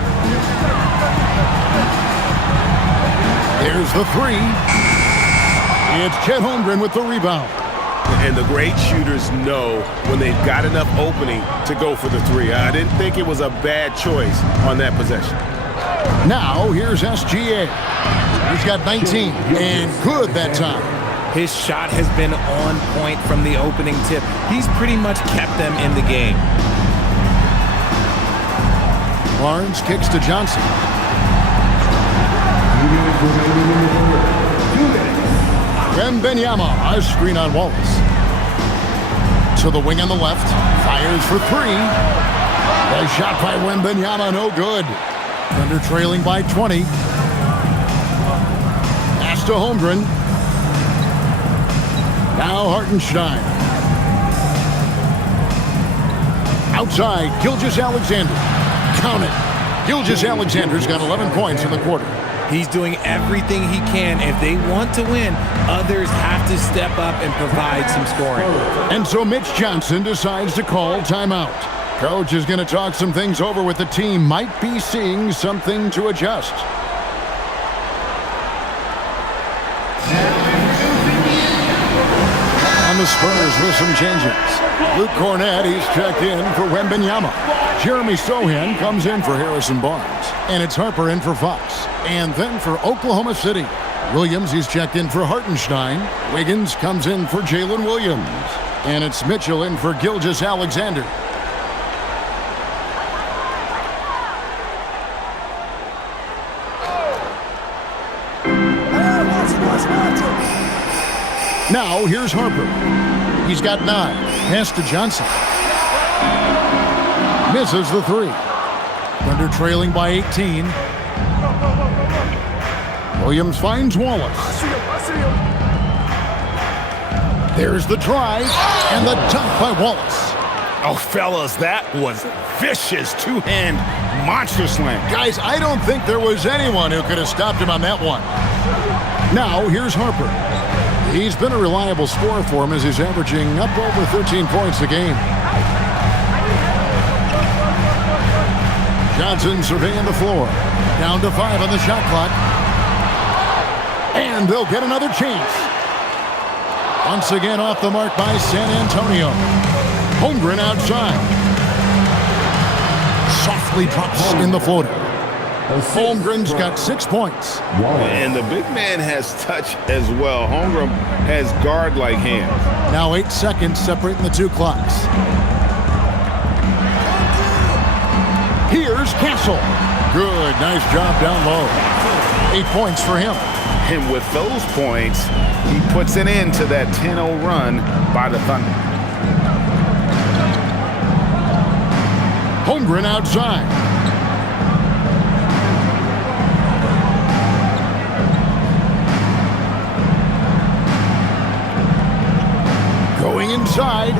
There's the 3. It's Chet Holmgren with the rebound. And the great shooters know when they've got enough opening to go for the 3. I didn't think it was a bad choice on that possession. Now, here's SGA. He's got 19, and good that time. His shot has been on point from the opening tip. He's pretty much kept them in the game. Barnes kicks to Johnson. Wembanyama, a screen on Wallace. To the wing on the left. Fires for 3. A shot by Wembanyama, no good. Thunder trailing by 20. Pass to Holmgren. Now Hartenstein. Outside, Gilgeous-Alexander. Count it. Gilgeous-Alexander's got 11 points in the quarter. He's doing everything he can. If they want to win, others have to step up and provide some scoring. And so Mitch Johnson decides to call timeout. Coach is going to talk some things over with the team. Might be seeing something to adjust. On the Spurs with some changes. Luke Cornett, he's checked in for Wembanyama. Jeremy Sohan comes in for Harrison Barnes. And it's Harper in for Fox. And then for Oklahoma City, Williams, he's checked in for Hartenstein. Wiggins comes in for Jalen Williams. And it's Mitchell in for Gilgeous-Alexander. Now, here's Harper. He's got 9. Pass to Johnson. Misses the 3. Thunder trailing by 18. Williams finds Wallace. There's the drive and the dunk by Wallace. Oh, fellas, that was vicious two-hand monster slam. Guys, I don't think there was anyone who could have stopped him on that one. Now, here's Harper. He's been a reliable scorer for him as he's averaging up over 13 points a game. Johnson surveying the floor. Down to 5 on the shot clock. And they'll get another chance. Once again off the mark by San Antonio. Holmgren outside. Softly drops in the floater. Holmgren's got 6 points. And the big man has touch as well. Holmgren has guard-like hands. Now 8 seconds separating the two clocks. Here's Castle. Good, nice job down low. 8 points for him. And with those points, he puts an end to that 10-0 run by the Thunder. Holmgren outside. Going inside.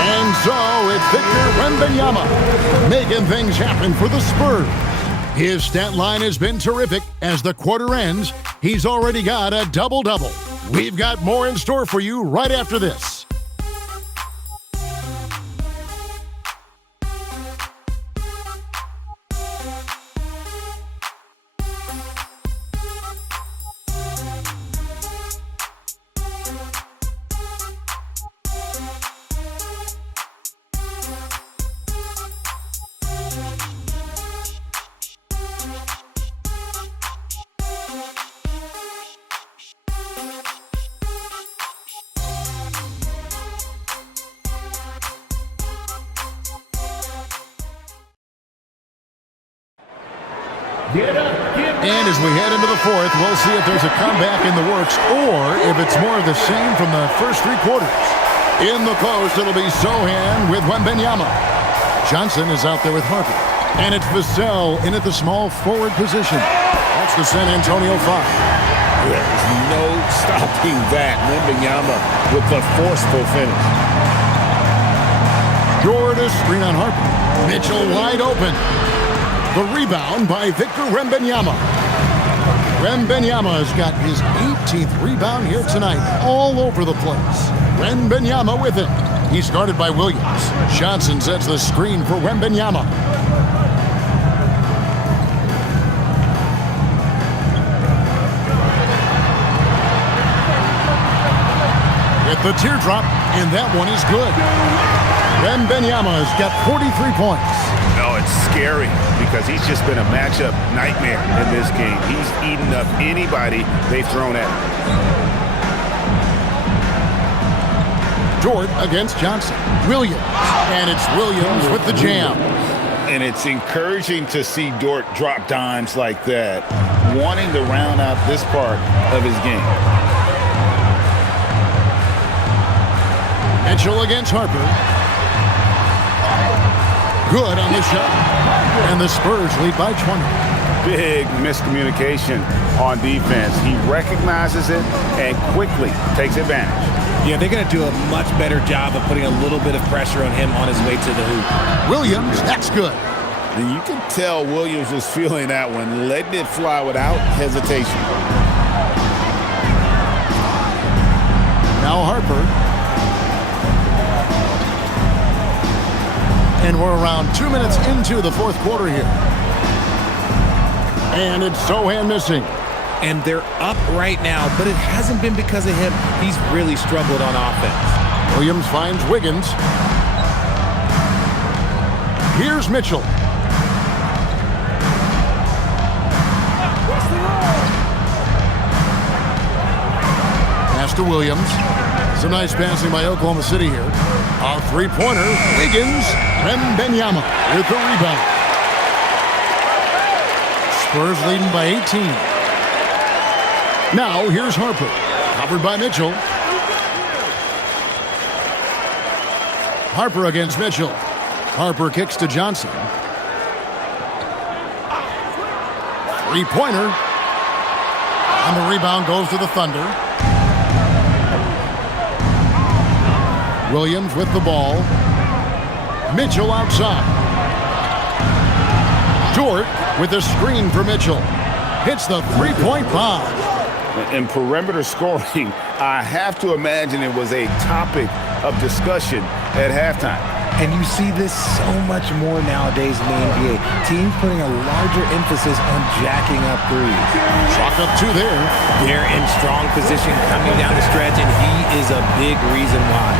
And so it's Victor Wembanyama making things happen for the Spurs. His stat line has been terrific. As the quarter ends, he's already got a double-double. We've got more in store for you right after this. And as we head into the fourth, we'll see if there's a comeback in the works or if it's more of the same from the first 3 quarters. In the post, it'll be Sohan with Wembanyama. Johnson is out there with Harper. And it's Vassell in at the small forward position. That's the San Antonio 5. There's no stopping that. Wembanyama with the forceful finish. Jordan screen on Harper. Mitchell wide open. The rebound by Victor Wembanyama. Wembanyama has got his 18th rebound here tonight, all over the place. Wembanyama with it. He's guarded by Williams. Johnson sets the screen for Wembanyama. With the teardrop, and that one is good. Wembanyama has got 43 points. No, it's scary because he's just been a matchup nightmare in this game. He's eaten up anybody they've thrown at him. Jordan against Johnson. Williams. And it's Williams with the jam. And it's encouraging to see Dort drop dimes like that, wanting to round out this part of his game. Mitchell against Harper. Good on the shot. And the Spurs lead by 20. Big miscommunication on defense. He recognizes it and quickly takes advantage. Yeah, they're going to do a much better job of putting a little bit of pressure on him on his way to the hoop. Williams, that's good. And you can tell Williams was feeling that one, letting it fly without hesitation. Now Harper. And we're around 2 minutes into the fourth quarter here. And it's Sohan missing. And they're up right now, but it hasn't been because of him. He's really struggled on offense. Williams finds Wiggins. Here's Mitchell. Pass to Williams. Some nice passing by Oklahoma City here. A three-pointer, Wiggins, Wembanyama with the rebound. Spurs leading by 18. Now here's Harper, covered by Mitchell. Harper against Mitchell. Harper kicks to Johnson. Three-pointer. And the rebound goes to the Thunder. Williams with the ball. Mitchell outside. Dort with a screen for Mitchell. Hits the three-point bomb. In perimeter scoring, I have to imagine it was a topic of discussion at halftime. And you see this so much more nowadays in the NBA. Teams putting a larger emphasis on jacking up threes. Chalk up two there. They're in strong position coming down the stretch, and he is a big reason why.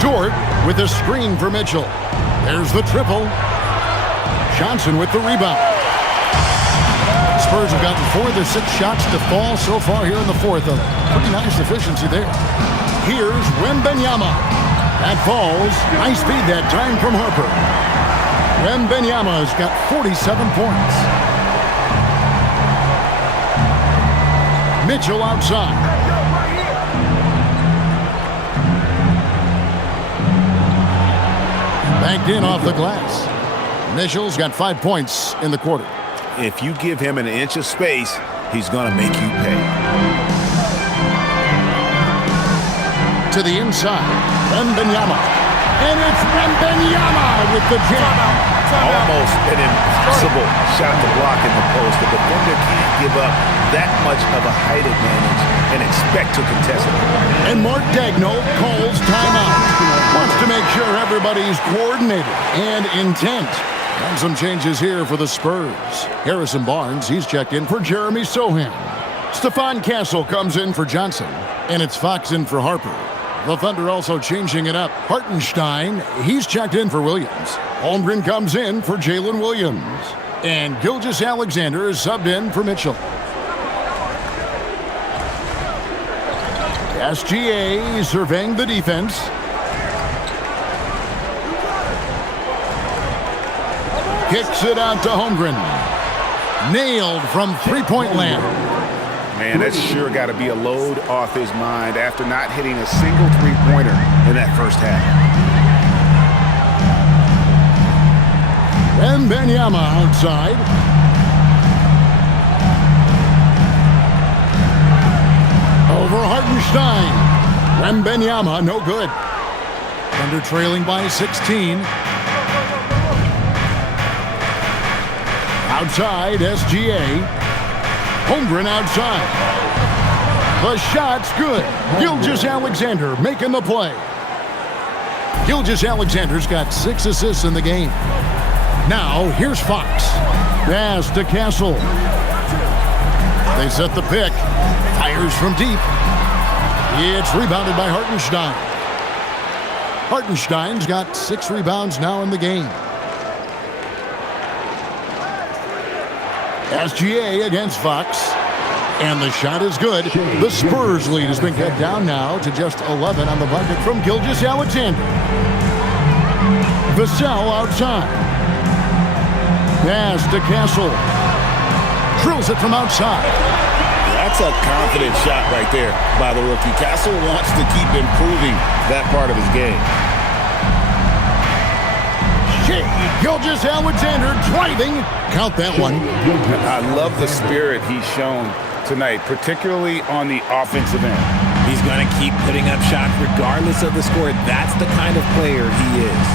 Dort with a screen for Mitchell. There's the triple. Johnson with the rebound. Spurs have gotten 4 of their 6 shots to fall so far here in the fourth. A pretty nice efficiency there. Here's Wembanyama. That falls. Nice feed that time from Harper. Wembanyama's got 47 points. Mitchell outside. Backed in off the glass. Mitchell's got 5 points in the quarter. If you give him an inch of space, he's going to make you pay. To the inside, Wembanyama. And it's Wembanyama with the jam. Almost an impossible shot to block in the post. The defender can't give up that much of a height advantage and expect to contest it. And Mark Daigneault calls timeout. Wants to make sure everybody's coordinated and intent. And some changes here for the Spurs. Harrison Barnes, he's checked in for Jeremy Sohan. Stephon Castle comes in for Johnson. And it's Fox in for Harper. The Thunder also changing it up. Hartenstein, he's checked in for Williams. Holmgren comes in for Jalen Williams. And Gilgeous-Alexander is subbed in for Mitchell. SGA surveying the defense. Kicks it out to Holmgren. Nailed from three-point land. Man, that's sure got to be a load off his mind after not hitting a single three-pointer in that first half. Wembanyama outside. Over Hartenstein. Wembanyama, no good. Thunder trailing by 16. Outside, SGA. Holmgren outside. The shot's good. Gilgeous-Alexander making the play. Gilgeous-Alexander's got 6 assists in the game. Now, here's Fox. Pass to Castle. They set the pick. Fires from deep. It's rebounded by Hartenstein. Hartenstein's got 6 rebounds now in the game. SGA against Fox. And the shot is good. The Spurs lead has been cut down now to just 11 on the bucket from Gilgeous-Alexander. Vassell outside. Pass to Castle. Drills it from outside. That's a confident shot right there by the rookie. Castle wants to keep improving that part of his game. Gilgeous-Alexander driving. Count that one. I love the spirit he's shown tonight, particularly on the offensive end. He's going to keep putting up shots regardless of the score. That's the kind of player he is.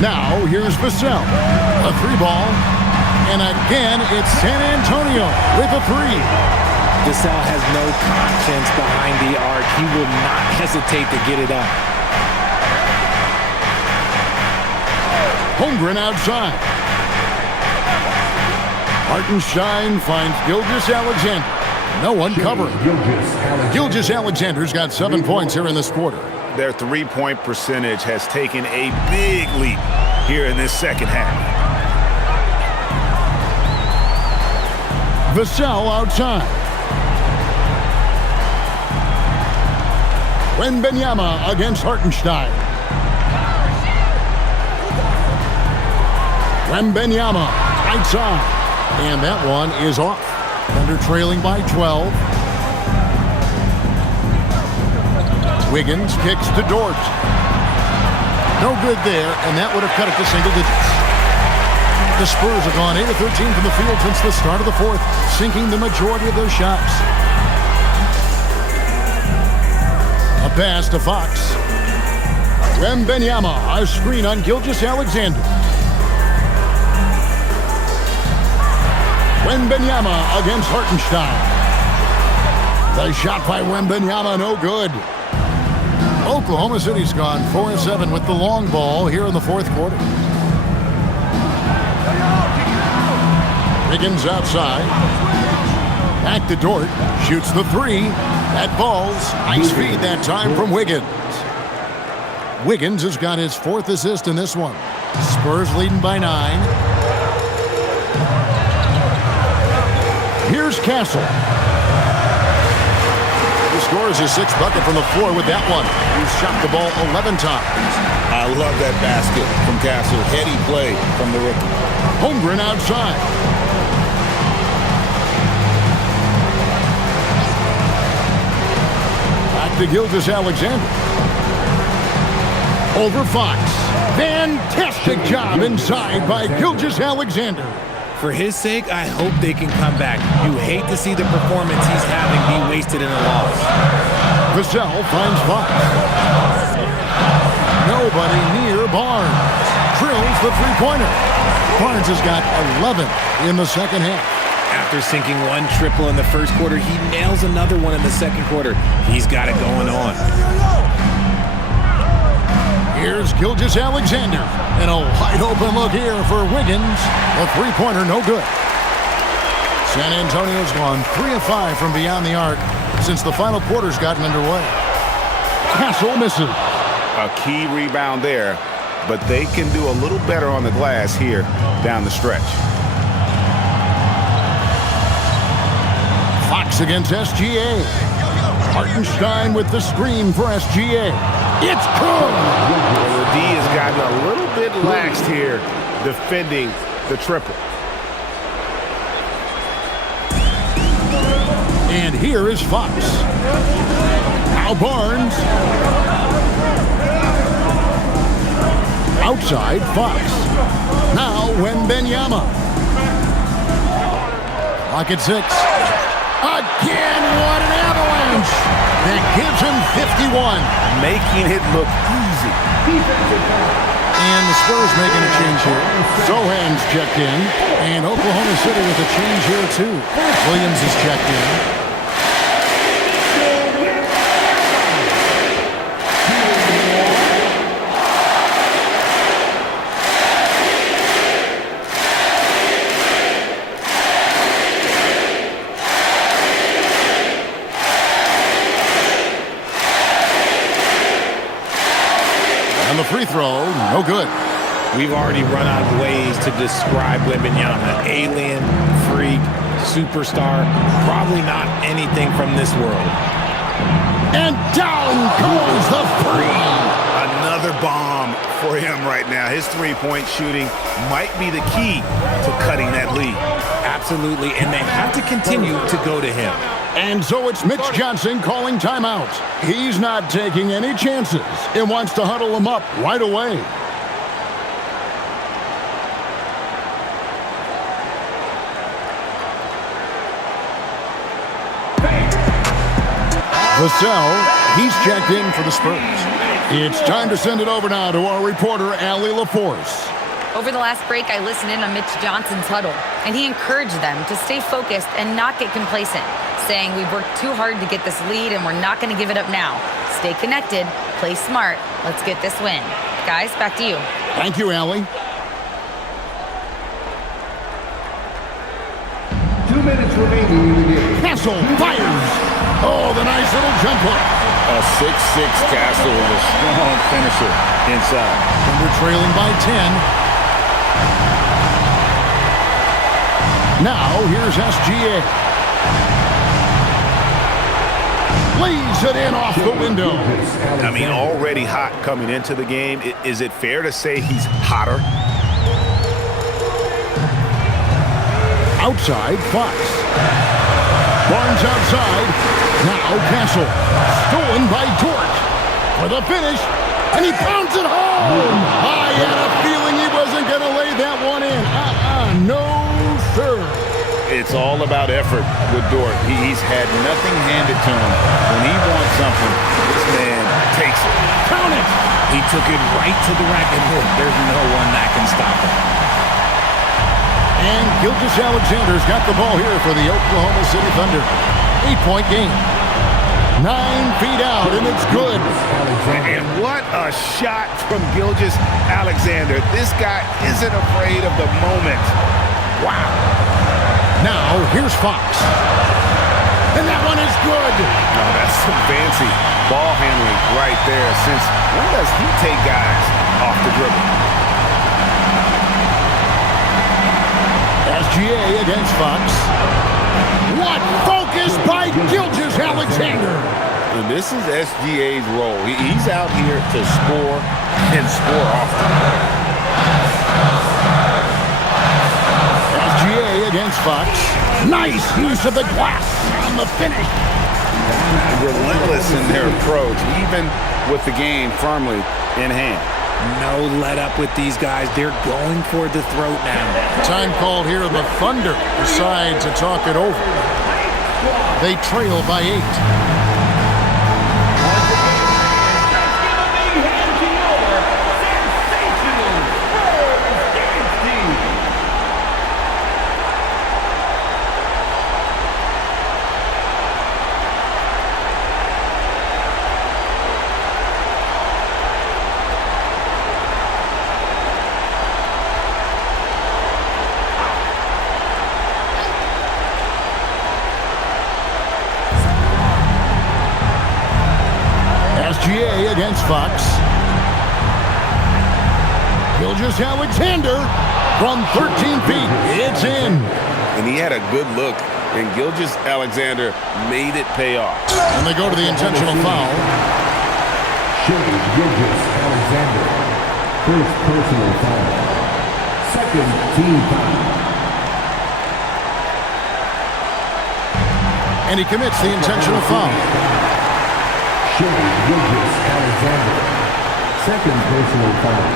Now, here's Vassell. A 3-ball. And again, it's San Antonio with a 3. Vassell has no conscience behind the arc. He will not hesitate to get it up. Holmgren outside. Hartenstein finds Gilgeous-Alexander. No one covering. Gilgeous-Alexander's got 7 points here in this quarter. Their three-point percentage has taken a big leap here in this second half. Vassell outside. Wembanyama against Hartenstein. Wembanyama outside. And that one is off. Thunder trailing by 12. Wiggins kicks to Dort. No good there, and that would have cut it to single digits. The Spurs have gone 8 of 13 from the field since the start of the fourth, sinking the majority of their shots. pass to Fox. Wembanyama, a screen on Gilgeous-Alexander. Wembanyama against Hartenstein. The shot by Wembanyama, no good. Oklahoma City's gone 4-7 with the long ball here in the fourth quarter. Wiggins outside. Back to Dort. Shoots the three. That falls. Nice feed that time from Wiggins. Wiggins has got his fourth assist in this one. Spurs leading by 9. Here's Castle. He scores his 6th bucket from the floor with that one. He's shot the ball 11 times. I love that basket from Castle. Heady play from the rookie. Holmgren outside. Back to Gilgeous-Alexander. Over Fox. Fantastic job inside by Gilgeous-Alexander. For his sake, I hope they can come back. You hate to see the performance he's having be wasted in a loss. Vassell finds Fox. Nobody near Barnes. Drills the three-pointer. Barnes has got 11 in the second half. After sinking one triple in the first quarter, he nails another one in the second quarter. He's got it going on. Here's Gilgeous-Alexander. And a wide-open look here for Wiggins. A three-pointer, no good. San Antonio's gone 3 of 5 from beyond the arc since the final quarter's gotten underway. Castle misses. A key rebound there, but they can do a little better on the glass here down the stretch. Fox against SGA. Hartenstein with the screen for SGA. It's good! Well, the D has gotten a little bit laxed here defending the triple. And here is Fox. Now Barnes. Outside, Fox. Now Wembanyama. Clock at 6. Again, what an avalanche! That gives him 51. Making it look easy. And the Spurs making a change here. Sohan's checked in. And Oklahoma City with a change here too. Williams is checked in. And the free throw, no good. We've already run out of ways to describe Wembanyama. Alien, freak, superstar, probably not anything from this world. And down goes the three. Another bomb for him right now. His three-point shooting might be the key to cutting that lead. Absolutely, and they have to continue to go to him. And so it's Mitch Johnson calling timeout. He's not taking any chances and wants to huddle him up right away. Vassell, he's checked in for the Spurs. It's time to send it over now to our reporter, Allie LaForce. Over the last break, I listened in on Mitch Johnson's huddle, and he encouraged them to stay focused and not get complacent, saying we've worked too hard to get this lead and we're not going to give it up now. Stay connected, play smart, let's get this win. Guys, back to you. Thank you, Allie. 2 minutes remaining in the game. Castle fires. Oh, the nice little jump hook. A 6'6" Castle with a strong finisher inside. And we're trailing by 10. Now, here's SGA. Lays it in off the window. I mean, already hot coming into the game. Is it fair to say he's hotter? Outside, Fox. Barnes outside. Now Castle. Stolen by Dort. For the finish. And he pounds it home. I had a feeling he wasn't going to lay that one in. No, sir. It's all about effort with Dort. He's had nothing handed to him. When he wants something, this man takes it. Count it! He took it right to the rack and hit. There's no one that can stop him. And Gilgeous-Alexander's got the ball here for the Oklahoma City Thunder. 8-point game. 9 feet out, and it's good. And what a shot from Gilgeous-Alexander. This guy isn't afraid of the moment. Wow. Now, here's Fox. And that one is good. Oh, that's some fancy ball handling right there. Since when does he take guys off the dribble? SGA against Fox. What focus by Gilgeous-Alexander. And this is SGA's role. He's out here to score and score often. SGA against Fox. Nice use of the glass on the finish. Relentless in their approach, even with the game firmly in hand. No let up with these guys. They're going for the throat now. Time called here. The Thunder decide to talk it over. They trail by 8. SGA against Fox. Gilgeous-Alexander from 13 feet. It's in. And he had a good look, and Gilgeous-Alexander made it pay off. And they go to the intentional foul. Gilgeous-Alexander. First personal foul. Second team foul. And he commits the intentional foul. Gilgeous-Alexander. Second personal foul.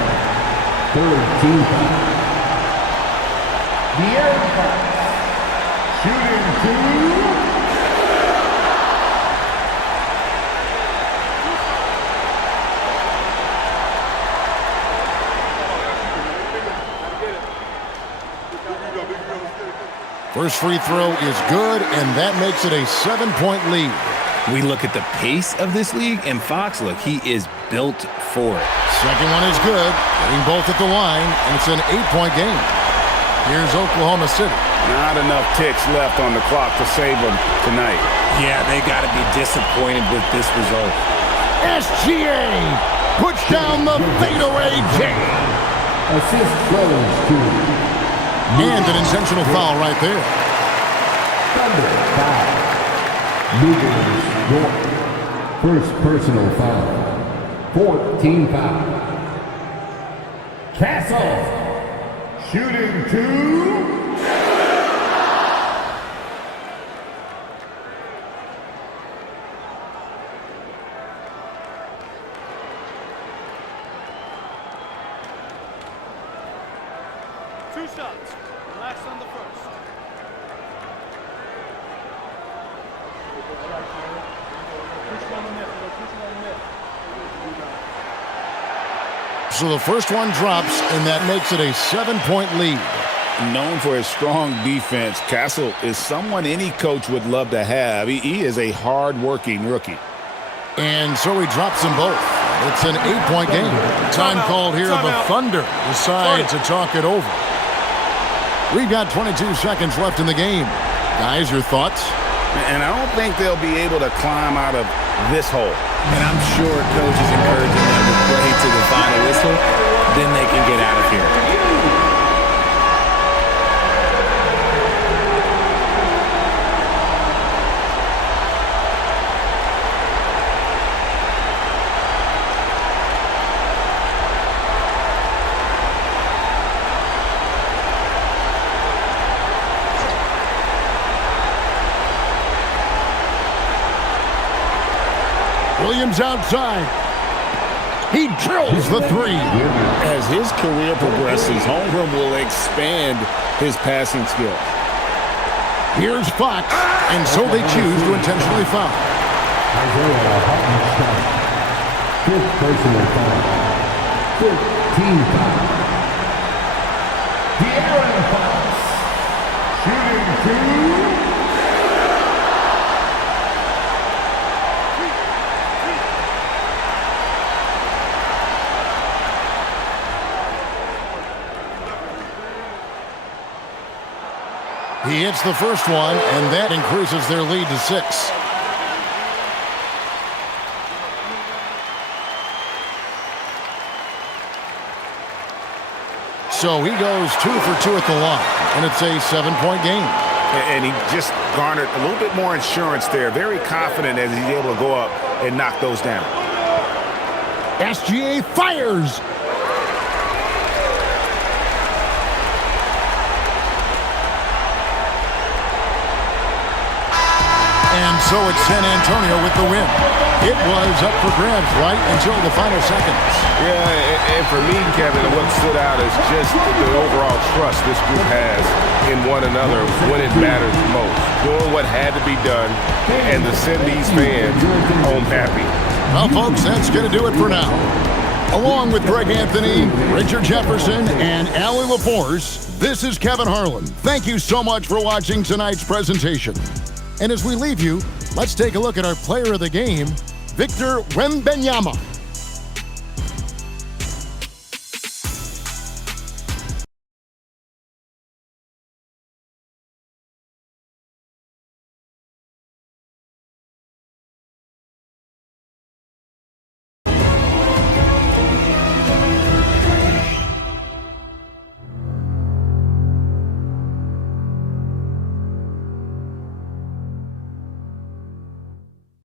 Third team foul. De'Aaron Fox. Shooting 2. First free throw is good, and that makes it a 7-point lead. We look at the pace of this league, and Fox, look, he is built for it. Second one is good, getting both at the line, and it's an 8-point game. Here's Oklahoma City. Not enough ticks left on the clock to save them tonight. Yeah, they got to be disappointed with this result. SGA puts down the fadeaway J. Assist goes to And an intentional foul right there. Thunder foul. York. First personal foul. 14 foul. Castle. Shooting 2. Two shots. Last on the first. So the first one drops, and that makes it a 7-point lead. Known for his strong defense, Castle is someone any coach would love to have. He is a hard-working rookie. And so he drops them both. It's an 8-point game. Time called here. The Thunder decide to talk it over. We've got 22 seconds left in the game. Guys, your thoughts? And I don't think they'll be able to climb out of this hole. And I'm sure coach is encouraging them to play to the final whistle. Then they can get out of here. Williams outside. He drills the three. As his career progresses, Holmgren will expand his passing skills. Here's Fox, and so they choose to intentionally foul. Fifth personal foul. 15 foul. De'Aaron Fox. Shooting 2. He hits the first one, and that increases their lead to 6. So he goes 2 for 2 at the line, and it's a 7-point game. And he just garnered a little bit more insurance there. Very confident as he's able to go up and knock those down. SGA fires. And so it's San Antonio with the win. It was up for grabs right until the final seconds. Yeah, and for me, Kevin, what stood out is just the overall trust this group has in one another when it matters most. Doing what had to be done and to send these fans home happy. Well, folks, that's going to do it for now. Along with Greg Anthony, Richard Jefferson, and Allie LaForce, this is Kevin Harlan. Thank you so much for watching tonight's presentation. And as we leave you, let's take a look at our player of the game, Victor Wembanyama.